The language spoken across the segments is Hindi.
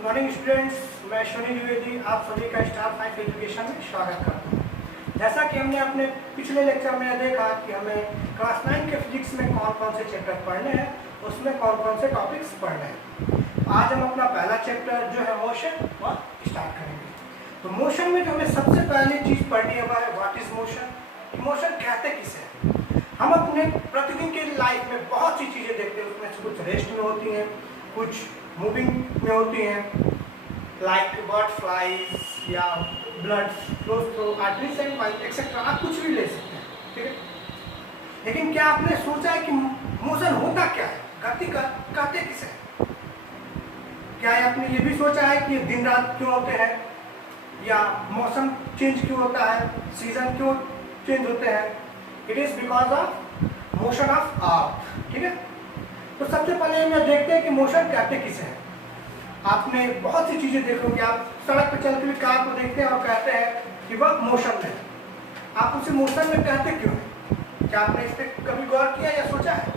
गुड मॉर्निंग स्टूडेंट्स, मैं शनि द्विवेदी आप सभी का स्टार 5 एजुकेशन में स्वागत करता हूँ। जैसा कि हमने अपने पिछले लेक्चर में देखा कि हमें क्लास 9 के फिजिक्स में कौन कौन से चैप्टर पढ़ने हैं, उसमें कौन कौन से टॉपिक्स पढ़ने हैं। आज हम अपना पहला चैप्टर जो है मोशन वह स्टार्ट करेंगे। तो मोशन में जो हमें सबसे पहली चीज़ पढ़नी है वह है व्हाट इज मोशन। मोशन कहते किसे हैं। हम अपने प्रतिदिन की लाइफ में बहुत सी चीज़ें देखते हैं, उसमें से कुछ रेस्ट में होती हैं, कुछ मूविंग में होती हैं, लाइक बर्ड फ्लाइज या blood flows through arteries and wise etcetera, आप कुछ भी ले सकते हैं, ठीक है। लेकिन क्या आपने सोचा है कि मोशन होता क्या है, गति कहते किसे है? क्या आपने ये भी सोचा है कि दिन रात क्यों होते हैं, या मौसम चेंज क्यों होता है, सीजन क्यों चेंज होते हैं? It is because of motion of earth, ठीक है। तो सबसे पहले हम देखते हैं कि मोशन कहते किसे हैं। आपने बहुत सी चीजें देखोगे, आप सड़क पर चलते हुए कार को देखते हैं और कहते हैं कि वह मोशन में है। आप उसे मोशन में कहते क्यों हैं? क्या आपने इस पर कभी गौर किया या सोचा है?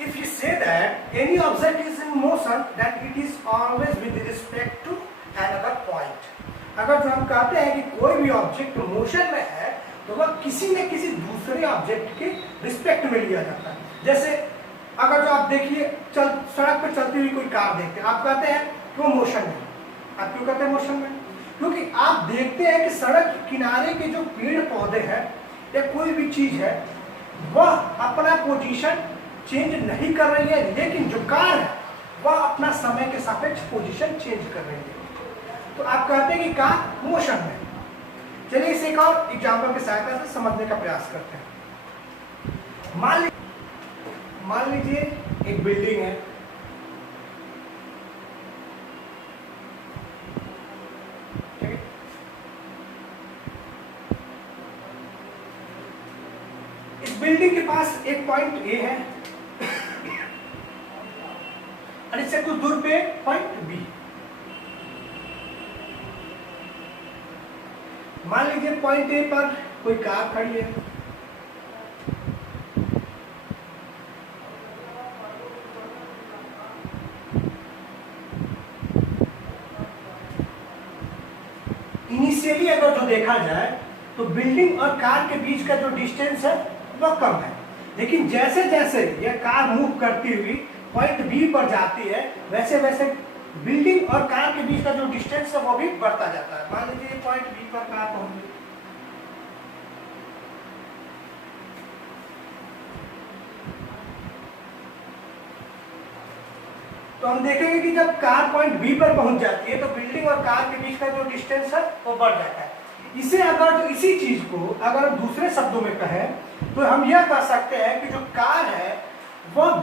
If you say that any object is in motion that it is always with respect to another point. अगर जो हम कहते हैं कि कोई भी ऑब्जेक्ट मोशन में है तो वह किसी न किसी दूसरे ऑब्जेक्ट के रिस्पेक्ट में लिया जाता है। जैसे अगर जो आप देखिए सड़क पर चलती हुई कोई कार देखते हैं, आप कहते हैं कि वो मोशन में। आप क्यों कहते हैं मोशन में? क्योंकि आप देखते हैं कि सड़क किनारे के जो पेड़ पौधे हैं या कोई भी चीज है वह अपना पोजीशन चेंज नहीं कर रही है, लेकिन जो कार है वह अपना समय के सापेक्ष पोजीशन चेंज कर रही है। तो आप कहते हैं कि कार मोशन में। चलिए इसे एक और एग्जाम्पल की सहायता से समझने का प्रयास करते हैं। मान लीजिए एक बिल्डिंग है, ठीक है। इस बिल्डिंग के पास एक पॉइंट ए है और इससे कुछ दूर पे पॉइंट बी। मान लीजिए पॉइंट ए पर कोई कार खड़ी है, इनिशियली अगर जो देखा जाए तो बिल्डिंग और कार के बीच का जो डिस्टेंस है वह कम है, लेकिन जैसे जैसे यह कार मूव करती हुई पॉइंट बी पर जाती है वैसे वैसे बिल्डिंग और कार के बीच का जो डिस्टेंस है वो भी बढ़ता जाता है। मान लीजिए पॉइंट बी पर कार पहुंच गई, तो हम देखेंगे कि जब कार पॉइंट बी पर पहुंच जाती है तो बिल्डिंग और कार के बीच का जो डिस्टेंस है वो बढ़ जाता है। इसे अगर जो इसी चीज को अगर दूसरे शब्दों में कहें तो हम यह कह सकते हैं कि जो कार है वह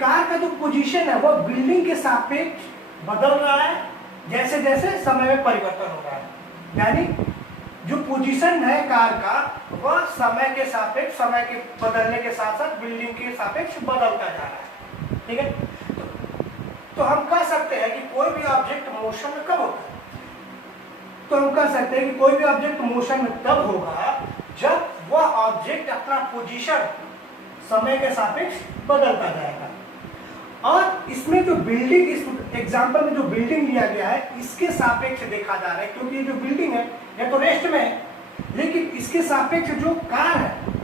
कार का जो पोजीशन है वह बिल्डिंग के सापेक्ष बदल रहा है जैसे जैसे समय में परिवर्तन हो रहा है। यानी जो पोजीशन है कार का वह समय के सापेक्ष, समय के बदलने के साथ साथ बिल्डिंग के सापेक्ष बदलता जा रहा है, ठीक है। तो हम कह सकते हैं कि कोई भी ऑब्जेक्ट मोशन में कब होता है? तो हम कह सकते हैं कि कोई भी ऑब्जेक्ट मोशन में तब होगा जब वह ऑब्जेक्ट अपना पोजीशन समय के सापेक्ष बदलता जाएगा। और इसमें जो बिल्डिंग, इस एग्जांपल में जो बिल्डिंग लिया गया है इसके सापेक्ष देखा जा रहा है, क्योंकि ये जो बिल्डिंग है यह तो रेस्ट में है, लेकिन इसके सापेक्ष जो कार है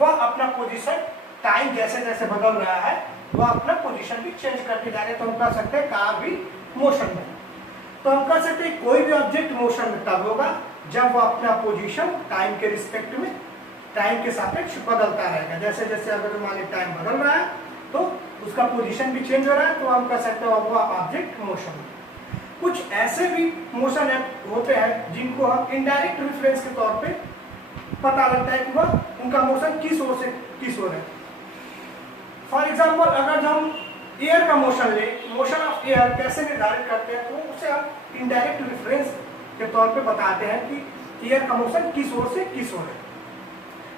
वह अपना पोजीशन टाइम जैसे जैसे बदल रहा है वह अपना पोजीशन भी चेंज करके जा रहे हैं। तो हम कह सकते हैं कार भी मोशन में। तो हम कह सकते हैं कोई भी ऑब्जेक्ट मोशन में तब होगा जब वह अपना पोजीशन टाइम के रिस्पेक्ट में, टाइम के सापेक्ष बदलता रहेगा। जैसे जैसे अगर हमारे टाइम बदल रहा है तो उसका पोजीशन भी चेंज हो रहा है, तो हम कह सकते हैं वो ऑब्जेक्ट मोशन में। कुछ ऐसे भी मोशन होते हैं जिनको हम इनडायरेक्ट रेफरेंस के तौर पे पता लगता है कि वह उनका मोशन किस ओर से किस ओर है। फॉर एग्जाम्पल अगर हम एयर का मोशन ले, मोशन ऑफ एयर कैसे निर्धारित करते हैं, तो उसे हम इनडायरेक्ट रेफरेंस के तौर पे बताते हैं कि एयर का मोशन किस ओर से किस ओर है।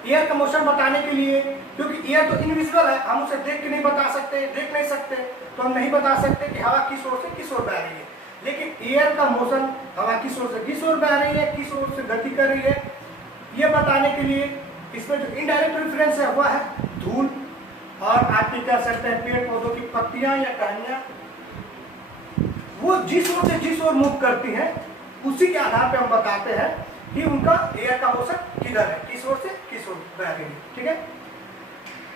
एयर का मोशन बताने के लिए, क्योंकि एयर तो इनविजिबल है, हम उसे देख के नहीं बता सकते, देख नहीं सकते, तो हम नहीं बता सकते कि हवा किस ओर से किस ओर बह रही है। लेकिन एयर का मोशन हवा किस ओर से किस ओर बह रही है, किस ओर से गति कर रही है, यह बताने के लिए इसमें जो इनडायरेक्ट रेफरेंस है वह है धूल। और आप भी कह सकते हैं पेड़ पौधों की पत्तियां या टहनियां, वो जिस ओर से जिस ओर मूव करती हैं उसी के आधार पे हम बताते हैं कि उनका एयर का मोशन किधर है, किस ओर से किस ओर बहेगी। ठीक है,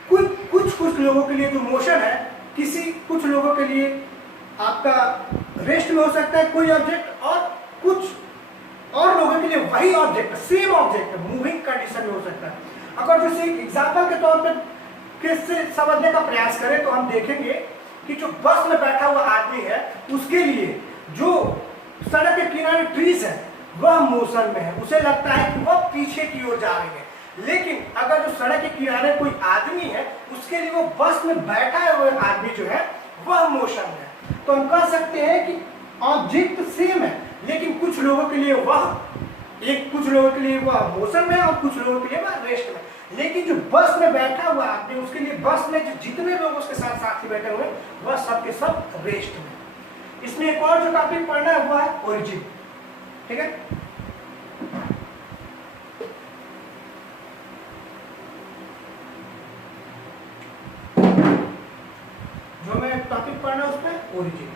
कुछ लोगों के लिए जो मोशन है, कुछ लोगों के लिए आपका रेस्ट में हो सकता है कोई ऑब्जेक्ट, और कुछ और लोगों के लिए वही object, same object moving condition में हो सकता है। अगर जैसे एग्जाम्पल के तौर पर किससे समझने का प्रयास करें तो हम देखेंगे कि जो बस में बैठा हुआ आदमी है उसके लिए जो सड़क के किनारे ट्रीज है वह मोशन में है, उसे लगता है कि वह पीछे की ओर जा रही है। लेकिन अगर जो सड़क के किनारे कोई आदमी है उसके लिए वो बस में बैठा हुआ आदमी जो है वह मोशन में है। तो हम कह सकते हैं कि ऑब्जेक्ट सेम है, लेकिन कुछ लोगों के लिए वह मोशन में है और कुछ लोगों के लिए वह रेस्ट में। लेकिन जो बस में बैठा हुआ आदमी, उसके लिए बस में जो जितने लोग उसके साथ साथी बैठे हुए वह सब के सब रेस्ट में। इसमें एक और जो टॉपिक पढ़ना है वह है ओरिजिन। ठीक है, जो मैं टॉपिक पढ़ना है उसमें ओरिजिन।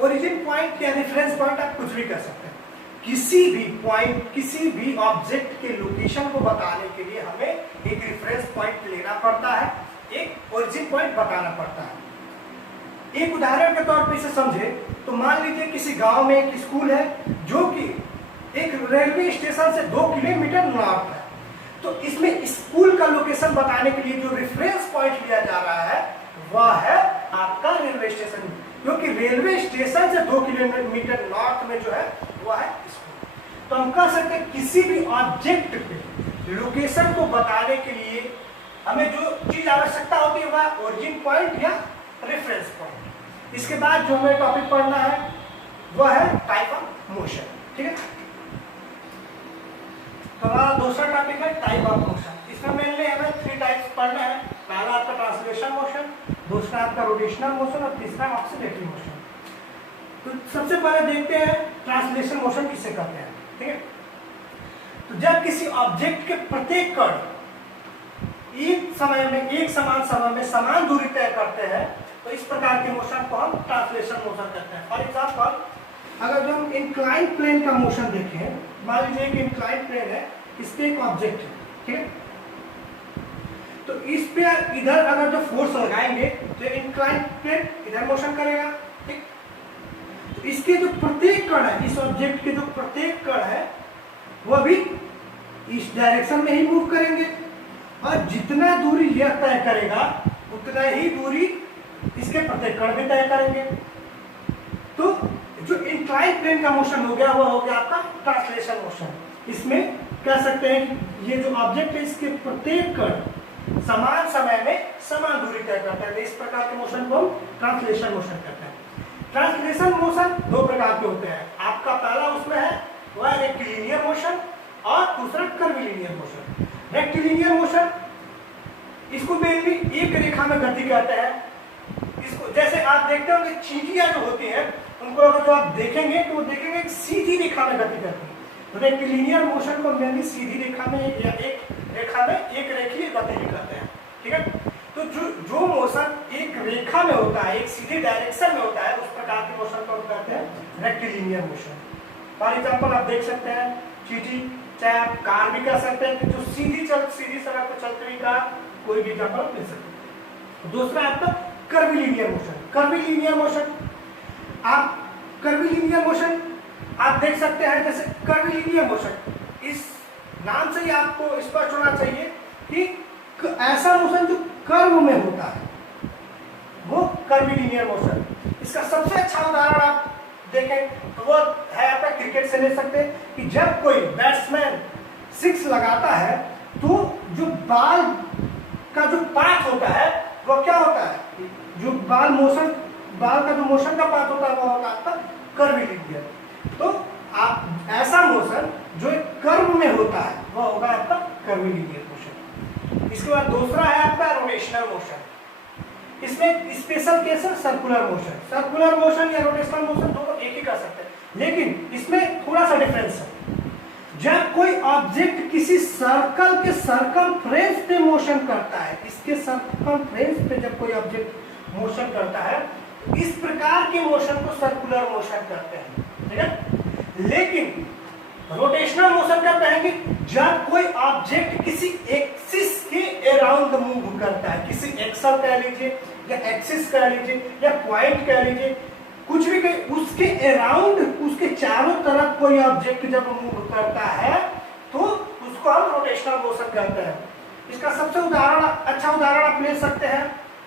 ओरिजिन पॉइंट या रेफरेंस पॉइंट आप कुछ भी कर सकते हैं। किसी भी पॉइंट, किसी भी ऑब्जेक्ट के लोकेशन को बताने के लिए हमें एक रेफरेंस पॉइंट लेना पड़ता है, एक ओरिजिन पॉइंट बताना पड़ता है। एक उदाहरण के तौर पर इसे समझे तो मान लीजिए किसी गांव में एक स्कूल है जो कि एक रेलवे स्टेशन से 2 किलोमीटर नॉर्थ है। तो इसमें स्कूल का लोकेशन बताने के लिए जो रेफरेंस पॉइंट लिया जा रहा है वह है आपका रेलवे स्टेशन, क्योंकि रेलवे स्टेशन से 2 किलोमीटर नॉर्थ में जो है वह है स्कूल। तो हम कह सकते हैं किसी भी ऑब्जेक्ट पे लोकेशन को बताने के लिए हमें जो चीज आवश्यकता होती है वह ओरिजिन पॉइंट या रेफरेंस पॉइंट। इसके बाद जो हमें टॉपिक पढ़ना है वह है टाइप ऑफ मोशन। ठीक है, तो हमारा दूसरा टॉपिक है टाइप ऑफ मोशन। इसमें मेनली हमें 3 टाइप्स पढ़ना है। पहला आपका ट्रांसलेशन मोशन, दूसरा आपका रोटेशनल मोशन और तीसरा ऑक्सीलेटरी मोशन। तो सबसे पहले देखते हैं ट्रांसलेशन मोशन किसे कहते हैं। ठीक है, तो जब किसी ऑब्जेक्ट के प्रत्येक कण एक समान समय में समान दूरी तय करते हैं तो इस प्रकार के मोशन को हम ट्रांसलेशन मोशन कहते हैं। फॉर एग्जाम्पल, अगर जो हम इंक्लाइन प्लेन का मोशन देखें, मान लीजिए एक इंक्लाइन प्लेन है, इस पे एक ऑब्जेक्ट है। ठीक है, तो इस पे इधर अगर जो फोर्स लगाएंगे तो इंक्लाइन प्लेन इधर मोशन करेगा। ठीक, तो इसके जो प्रत्येक कण है, इस ऑब्जेक्ट के जो प्रत्येक कण है वह भी इस डायरेक्शन में ही मूव करेंगे, और जितना दूरी यह तय करेगा उतना ही दूरी इसके प्रत्येक कण भी तय करेंगे। तो जो इंक्लाइन प्लेन का मोशन हो गया वह हो गया आपका ट्रांसलेशन मोशन। इसमें कह सकते हैं कि ये जो ऑब्जेक्ट है इसके प्रत्येक कण समान समय में समान दूरी तय करता है। इस प्रकार के मोशन को हम ट्रांसलेशन मोशन कहते हैं। ट्रांसलेशन मोशन 2 प्रकार के होते हैं। आपका पहला उसमें है वह रेक्टिलिनियर मोशन और दूसरा कर्वीलिनियर मोशन। रेक्टिलिनियर मोशन इसको मेनली एक रेखा में गति कहते हैं। इसको जैसे आप देखते होंगे चींटियां जो होती हैं उनको अगर जो आप देखेंगे तो वो देखेंगे एक सीधी रेखा में गति करती है। तो रेक्टिलिनियर मोशन को मेनली सीधी रेखा में या एक रेखा में एक रेखीय गति भी कहते हैं। ठीक है, तो जो मोशन एक रेखा में होता है, एक सीधी डायरेक्शन में होता है, उस प्रकार के मोशन को हम कहते हैं रेक्टिलिनियर मोशन। फॉर एग्जाम्पल आप देख सकते हैं चींटी, चाहे आप कार भी कह सकते हैं कि जो सीधी सड़क पर चलती हुई कार, कोई भी एग्जाम्पल मिल सकते हैं। दूसरा आपका कर्वीलिनियर मोशन। कर्वीलिनियर मोशन आप देख सकते हैं, जैसे कर्वीलिनियर मोशन इस नाम से ही आपको स्पष्ट होना चाहिए कि ऐसा मोशन जो कर्व में होता है वो कर्वीलिनियर मोशन। इसका सबसे अच्छा उदाहरण आप देखें तो वो है आपका क्रिकेट से ले सकते हैं कि जब कोई बैट्समैन 6 लगाता है तो जो बाल का जो पाथ होता है वो क्या होता है, जो बाल का जो मोशन का पाथ होता है वो होता है आपका कर्वीलिनियर। तो आप ऐसा मोशन जो एक कर्व में होता है वह होगा आपका कर्वीलिनियर मोशन। इसके बाद दूसरा है आपका रोटेशनल मोशन। इसमें स्पेशल केस है सर्कुलर मोशन। सर्कुलर मोशन या रोटेशनल मोशन दोनों एक ही कर सकते हैं, लेकिन इसमें थोड़ा सा डिफरेंस है। जब जब कोई ऑब्जेक्ट किसी सर्कल के सर्कमफ्रेंस पे मोशन करता है, इसके सर्कमफ्रेंस पे जब कोई ऑब्जेक्ट मोशन करता है, इस प्रकार के मोशन को सर्कुलर मोशन कहते हैं, ठीक है। लेकिन रोटेशनल मोशन क्या कहेंगे, जब कोई ऑब्जेक्ट किसी एक्सिस के अराउंड मूव करता है, किसी एक्सल कह लीजिए या एक्सिस कह लीजिए या पॉइंट कह लीजिए, कुछ भी कहे, उसके अराउंड, उसके चारों तरफ कोई ऑब्जेक्ट जब मूव करता है तो उसको हम रोटेशनल मोशन कहते हैं। इसका सबसे अच्छा उदाहरण आप ले सकते हैं,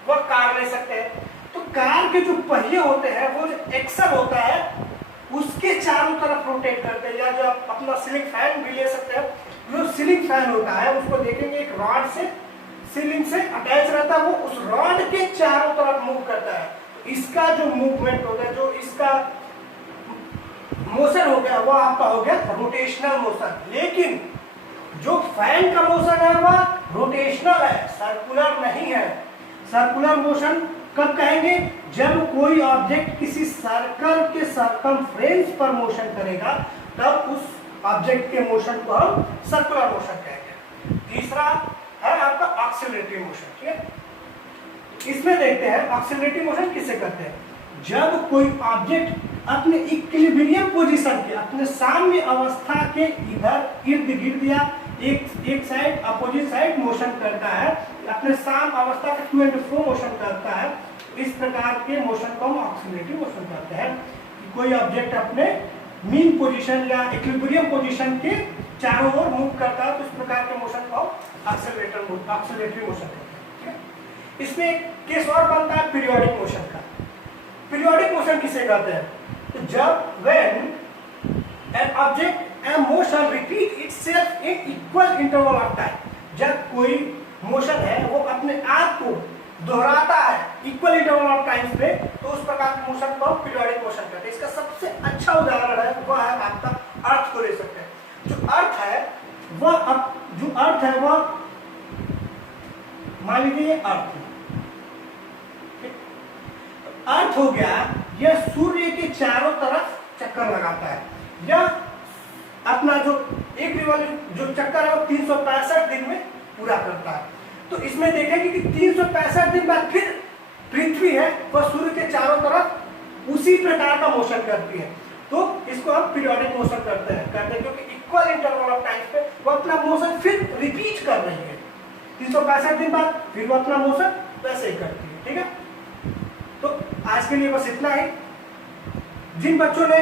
वह कार ले सकते हैं। तो कार के जो पहिए होते हैं, वो जो एक्सल होता है उसके चारों तरफ रोटेट करते हैं, या जो आप अपना सीलिंग फैन भी ले सकते हैं। जो सीलिंग फैन होता है उसको देखेंगे एक रॉड से सीलिंग से अटैच रहता है, वो उस रॉड के चारों तरफ मूव करता है। इसका जो मूवमेंट हो गया, जो इसका मोशन हो गया, वह आपका हो गया रोटेशनल मोशन। लेकिन जो फैन का मोशन है वह रोटेशनल है, सर्कुलर नहीं है। सर्कुलर मोशन कब कहेंगे, जब कोई ऑब्जेक्ट किसी सर्कल के सर्कमफ्रेंस पर मोशन करेगा, तब उस ऑब्जेक्ट के मोशन को हम सर्कुलर मोशन कहेंगे। तीसरा है आपका ऑक्सिलरेटिव मोशन, ठीक है। इसमें देखते हैं ऑक्सिलरेटिव मोशन किसे कहते हैं, जब कोई ऑब्जेक्ट अपने इक्विलिब्रियम पोजीशन के, अपने साम्य अवस्था के इधर इर्द गिर्द या एक साइड अपोजिट साइड मोशन करता है, अपने साम अवस्था के टू एंड फ्रो मोशन करता है, इस प्रकार के मोशन को हम ऑक्सिलरेटिव मोशन कहते हैं। कि कोई ऑब्जेक्ट अपने मीन पोजीशन या इक्विलिब्रियम पोजीशन के चारों ओर मूव करता है, तो इस प्रकार के मोशन को ऑक्सिलरेटिव मोशन कहते हैं। इसमें एक केस और बनता है पीरियोडिक मोशन का। पीरियोडिक मोशन किसे कहते हैं, तो जब when an object and motion repeat itself in equal interval of time, जब कोई मोशन है वो अपने आप को दोहराता है इक्वल इंटरवल ऑफ टाइम पे, तो उस प्रकार के मोशन को पीरियोडिक मोशन कहते हैं। इसका सबसे अच्छा उदाहरण है वह है आपका अर्थ को ले सकते हैं। जो अर्थ है वह मान लीजिए अर्थ हो गया, यह सूर्य के चारों तरफ चक्कर लगाता है, या अपना जो एक जो चक्कर है वो 365 दिन में पूरा करता है। तो इसमें देखेंगे कि 365 दिन बाद फिर पृथ्वी है वह सूर्य के चारों तरफ उसी प्रकार का मोशन करती है, तो इसको हम पीरियोडिक मोशन कहते हैं, क्योंकि इक्वल इंटरवल ऑफ टाइम पे वो अपना मोशन फिर रिपीट कर रही है। 365 दिन बाद फिर वो अपना मोशन वैसे ही करती है, ठीक है। तो आज के लिए बस इतना ही। जिन बच्चों ने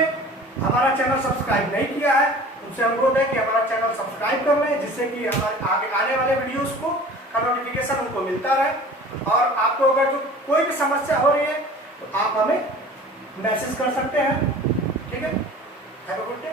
हमारा चैनल सब्सक्राइब नहीं किया है, उनसे अनुरोध है कि हमारा चैनल सब्सक्राइब कर लें, जिससे कि हमारे आगे आने वाले वीडियोस का नोटिफिकेशन उनको मिलता रहे। और आपको अगर जो कोई भी समस्या हो रही है तो आप हमें मैसेज कर सकते हैं, ठीक है। Have a good day.